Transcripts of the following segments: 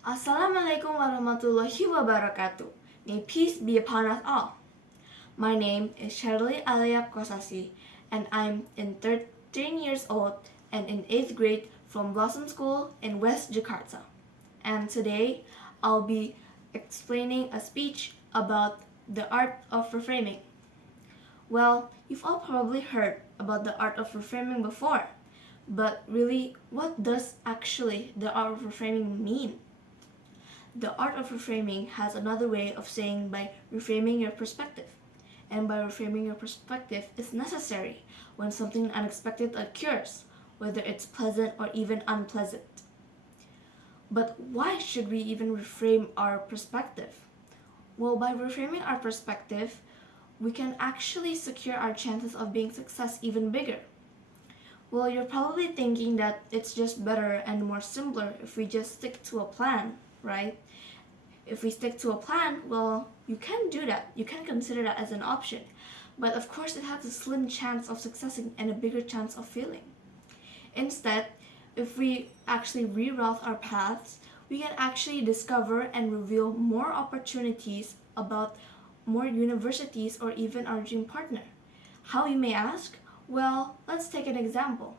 Assalamualaikum warahmatullahi wabarakatuh. May peace be upon us all. My name is Sherly Aliyya and I'm 13 years old and in 8th grade from Blossom School in West Jakarta. And today I'll be explaining a speech about the art of reframing. Well, you've all probably heard about the art of reframing before, but really, what does actually the art of reframing mean? The art of reframing has another way of saying by reframing your perspective. And by reframing your perspective is necessary when something unexpected occurs, whether it's pleasant or even unpleasant. But why should we even reframe our perspective? Well, by reframing our perspective, we can actually secure our chances of being success even bigger. Well, you're probably thinking that it's just better and more simpler if we just stick to a plan, right? If we stick to a plan, well, you can do that. You can consider that as an option. But of course, it has a slim chance of succeeding and a bigger chance of failing. Instead, if we actually reroute our paths, we can actually discover and reveal more opportunities about more universities or even our dream partner. How, you may ask? Well, let's take an example.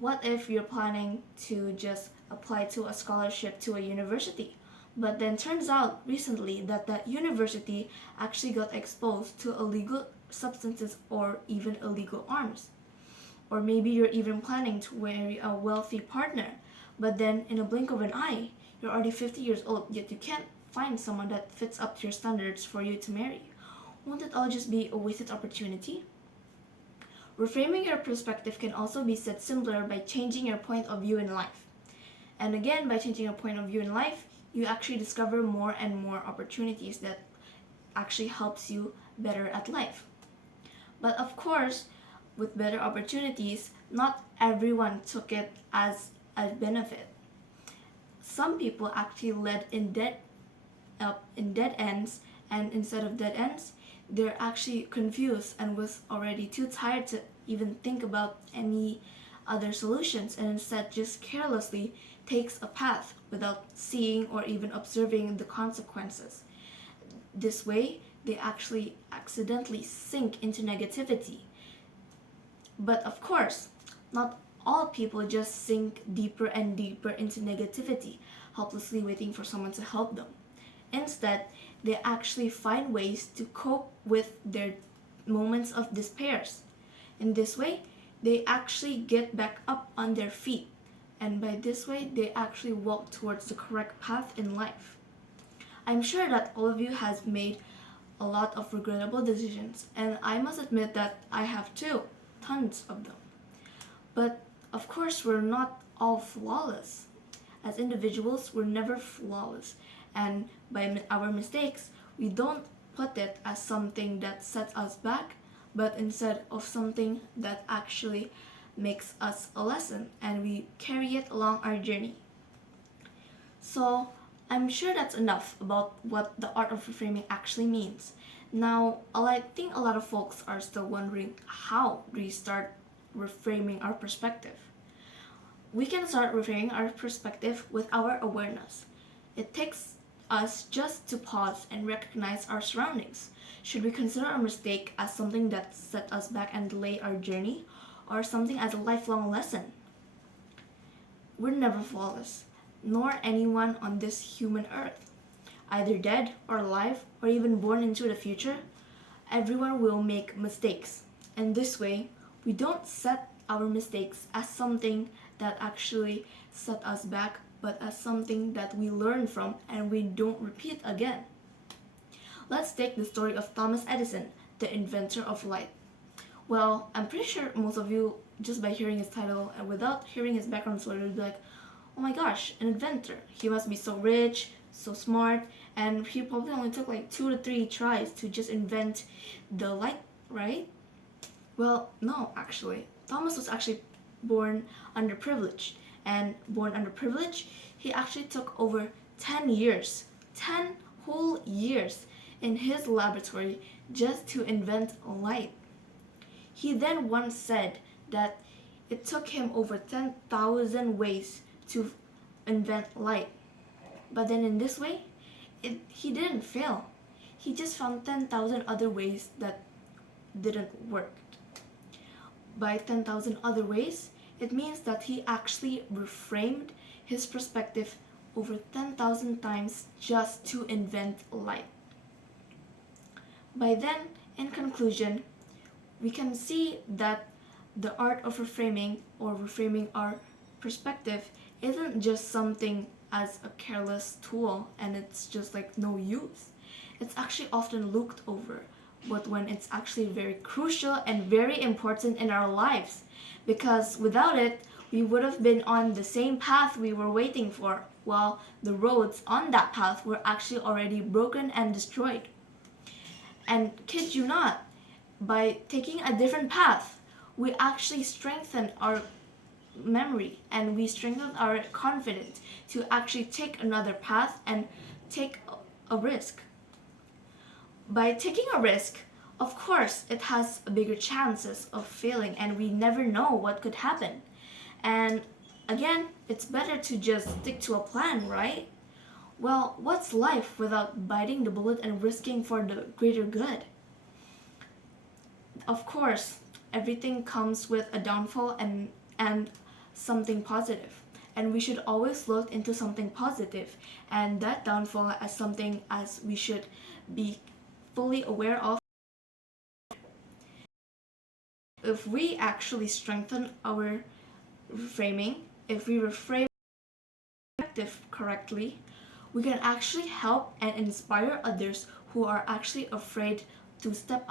What if you're planning to just apply to a scholarship to a university? But then turns out recently that that university actually got exposed to illegal substances or even illegal arms. Or maybe you're even planning to marry a wealthy partner, but then in a blink of an eye, you're already 50 years old, yet you can't find someone that fits up to your standards for you to marry. Won't it all just be a wasted opportunity? Reframing your perspective can also be said simpler by changing your point of view in life. And again, by changing your point of view in life, you actually discover more and more opportunities that actually helps you better at life. But of course, with better opportunities, not everyone took it as a benefit. Some people actually led in dead ends, and instead of dead ends, they're actually confused and was already too tired to even think about any other solutions, and instead just carelessly takes a path without seeing or even observing the consequences. This way, they actually accidentally sink into negativity. But of course, not all people just sink deeper and deeper into negativity, helplessly waiting for someone to help them. Instead, they actually find ways to cope with their moments of despair. In this way, they actually get back up on their feet, and by this way, they actually walk towards the correct path in life. I'm sure that all of you has made a lot of regrettable decisions, and I must admit that I have too, tons of them. But of course, we're not all flawless. As individuals, we're never flawless, and by our mistakes, we don't put it as something that sets us back, but instead of something that actually makes us a lesson and we carry it along our journey. So I'm sure that's enough about what the art of reframing actually means. Now, I think a lot of folks are still wondering, how do we start reframing our perspective? We can start reframing our perspective with our awareness. It takes us just to pause and recognize our surroundings. Should we consider a mistake as something that set us back and delay our journey, or something as a lifelong lesson? We're never flawless, nor anyone on this human earth. Either dead or alive, or even born into the future, everyone will make mistakes. And this way, we don't set our mistakes as something that actually set us back, but as something that we learn from and we don't repeat again. Let's take the story of Thomas Edison, the inventor of light. Well, I'm pretty sure most of you, just by hearing his title and without hearing his background story, would be like, oh my gosh, an inventor. He must be so rich, so smart, and he probably only took like 2 to 3 tries to just invent the light, right? Well, no, actually. Thomas was actually born underprivileged. And born underprivileged, he actually took over 10 years, 10 whole years in his laboratory just to invent light. He then once said that it took him over 10,000 ways to invent light. But then in this way, he didn't fail. He just found 10,000 other ways that didn't work. By 10,000 other ways, it means that he actually reframed his perspective over 10,000 times just to invent light. By then, in conclusion, we can see that the art of reframing or reframing our perspective isn't just something as a careless tool and it's just like no use. It's actually often looked over, but when it's actually very crucial and very important in our lives, because without it, we would have been on the same path we were waiting for, while the roads on that path were actually already broken and destroyed. And kid you not, by taking a different path, we actually strengthen our memory and we strengthen our confidence to actually take another path and take a risk. By taking a risk, of course, it has bigger chances of failing and we never know what could happen. And again, it's better to just stick to a plan, right? Well, what's life without biting the bullet and risking for the greater good? Of course, everything comes with a downfall and something positive. And we should always look into something positive and that downfall as something as we should be fully aware of. If we actually strengthen our reframing, if we reframe perspective correctly, we can actually help and inspire others who are actually afraid to step